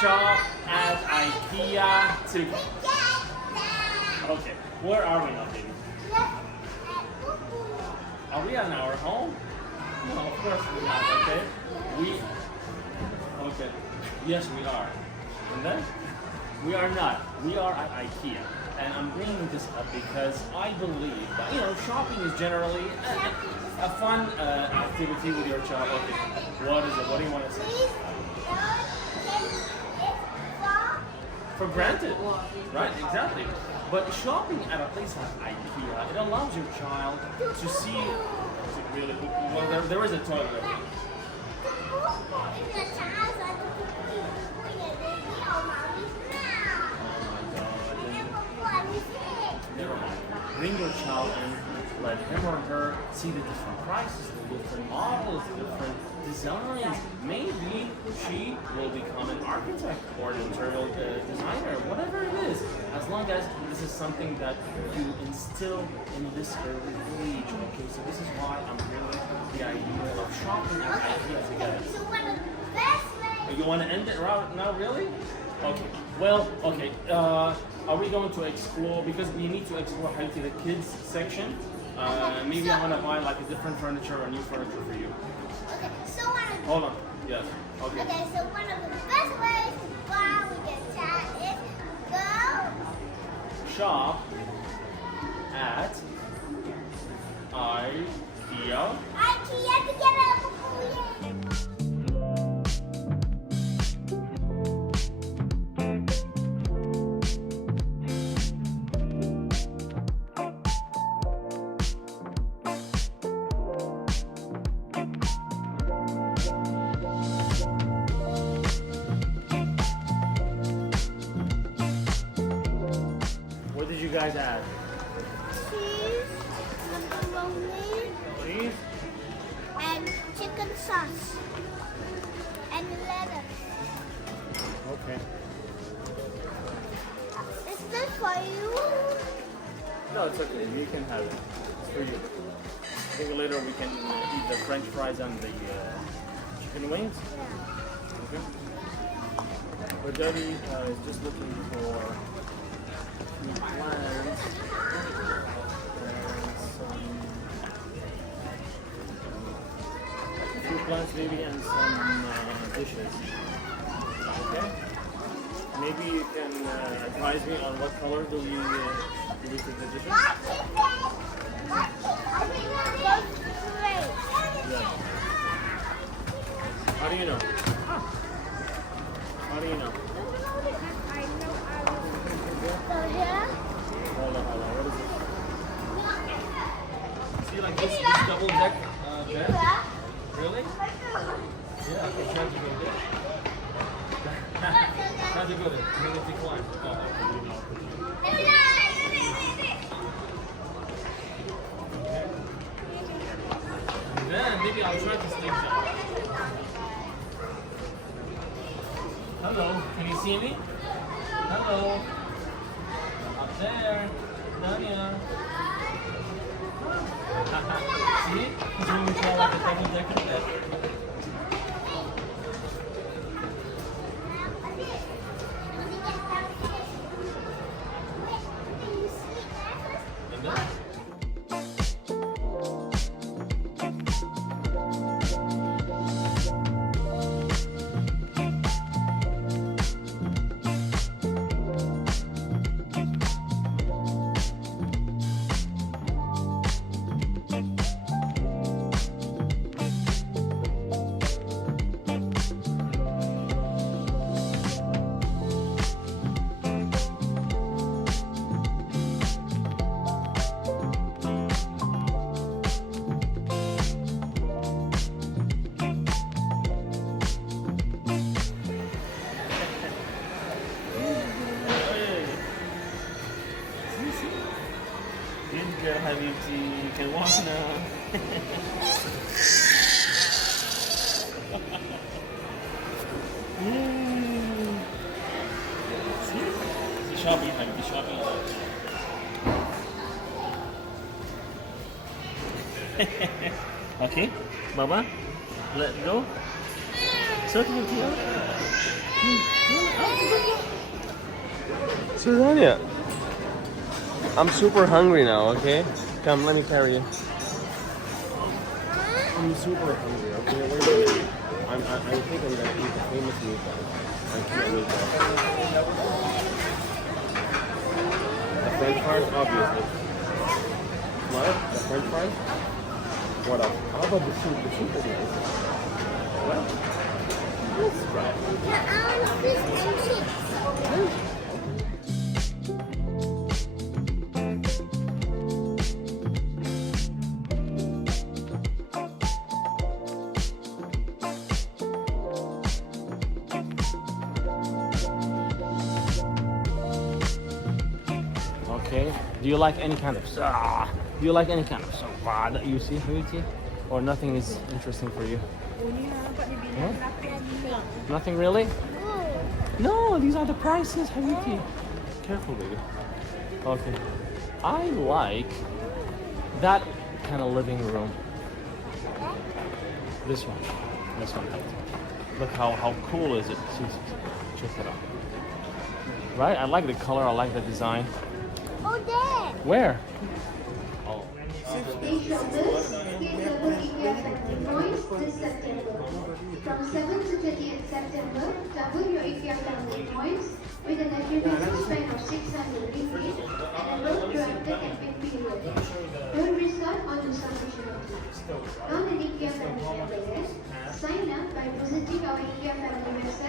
shop at IKEA to... Okay, where are we now, baby? Are we in our home? No, of course we're not, okay? Okay, yes we are. And then? We are not. We are at IKEA. And I'm bringing this up because I believe that, shopping is generally a fun activity with your child. Okay, what is it? What do you want to say? For granted, right? Exactly. But shopping at a place like IKEA, it allows your child to see. Is it really? Well, there is a toilet. Never mind. Bring your child and let him or her see the different prices, the different models, the different designs. Maybe she will become an architect or an interior designer, whatever it is. As long as this is something that you instill in this early age. Okay, so this is why I'm bringing the idea of shopping at IKEA together. You want to end it right now, really? Okay. Well, okay. Are we going to explore, because we need to explore how to the kids section. Maybe I'm gonna buy like a different furniture or new furniture for you. Okay, so hold on. Yes. Okay. Okay, so one of the best ways to buy with your child is go shop at IKEA. IKEA together. What did you guys add? Cheese, macaroni, Cheese? and chicken sauce, and lettuce. Okay. Is this for you? No, it's okay. You can have it. It's for you. I think later we can eat the French fries and the chicken wings. Yeah. Okay. But Daddy is just looking for plants and a few plants maybe and some dishes. Okay? Maybe you can advise me on what color do you take the dishes? Yeah. How do you know? How do you know? Hold on. What is it? See, like this double deck bed? Really? Yeah, okay, try to go there. Try to go there. Maybe decline. And then maybe I'll try to stay down. Hello, can you see me? Hello. Up there. Dania. See? It's when we feel like a double decker bed. And then? Good girl, Habibti. You can walk now. See? Shopping, Habibti, shopping. Okay, Baba, let go. So cute, yeah. Susanna, I'm super hungry now, okay? Come, let me carry you. I'm super hungry, okay? Wait a minute. I think I'm gonna eat the famous meatball. I can't wait that. The French fries, obviously. What? The French fries? What else? How about the soup? The soup is nice. What? Let's try it. Fish and chips. Okay. Do you like any kind of Do you like any kind of that you see, Habibti? Or nothing is interesting for you? Huh? Nothing really? No, these are the prices, Habibti. Careful, baby. Okay. I like that kind of living room. This one. This one. Look how cool is it? Check it out. Right? I like the color. I like the design. Oh, there. Where? Oh. Each of this is our IKEA family points this September. From 7th to 30th September, double your IKEA family points with an accumulated spend of 600 ringgit and a non-proactive camping period. Don't resort on the sufficiency. Not an IKEA family member yet? Sign up by visiting our IKEA family website